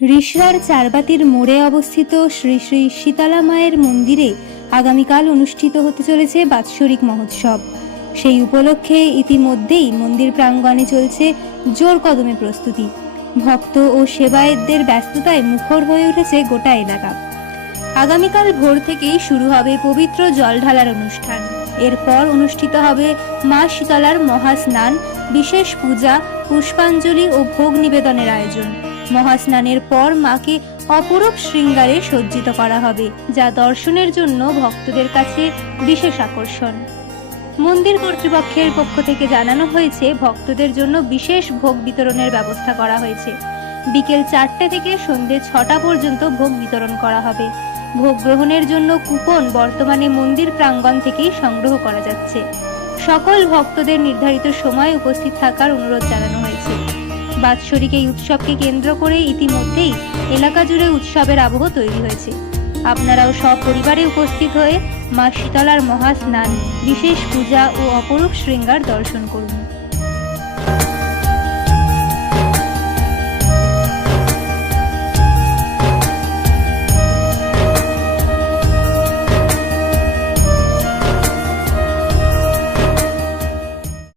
রিষড়ার চারবাতির মোড়ে অবস্থিত শ্রী শ্রী শীতলা মায়ের মন্দিরে আগামীকাল অনুষ্ঠিত হতে চলেছে বাৎসরিক মহোৎসব। সেই উপলক্ষে ইতিমধ্যেই মন্দির প্রাঙ্গণে চলছে জোর কদমে প্রস্তুতি। ভক্ত ও সেবায়েতদের ব্যস্ততায় মুখর হয়ে উঠেছে গোটা এলাকা। আগামীকাল ভোর থেকেই শুরু হবে পবিত্র জল ঢালার অনুষ্ঠান। এরপর অনুষ্ঠিত হবে মা শীতলার মহাস্নান, বিশেষ পূজা, পুষ্পাঞ্জলি ও ভোগ নিবেদনের আয়োজন। মহাস্নানের পর মাকে অপরূপ শৃঙ্গারে সজ্জিত করা হবে, যা দর্শনের জন্য ভক্তদের কাছে বিশেষ আকর্ষণ। মন্দির কর্তৃপক্ষের পক্ষ থেকে জানানো হয়েছে, ভক্তদের জন্য বিশেষ ভোগ বিতরণের ব্যবস্থা করা হয়েছে। বিকেল 4টে থেকে সন্ধ্যে 6টা পর্যন্ত ভোগ বিতরণ করা হবে। ভোগ গ্রহণের জন্য কুপন বর্তমানে মন্দির প্রাঙ্গণ থেকেই সংগ্রহ করা যাচ্ছে। সকল ভক্তদের নির্ধারিত সময়ে উপস্থিত থাকার অনুরোধ জানানো হয়েছে। বাৎসরিক এই উৎসবকে কেন্দ্র করে ইতিমধ্যেই এলাকা জুড়ে উৎসবের আবহ তৈরি হয়েছে। আপনারাও সপরিবারে উপস্থিত হয়ে মা শীতলার মহাস্নান, বিশেষ পূজা ও অপরূপ শৃঙ্গার দর্শন করুন।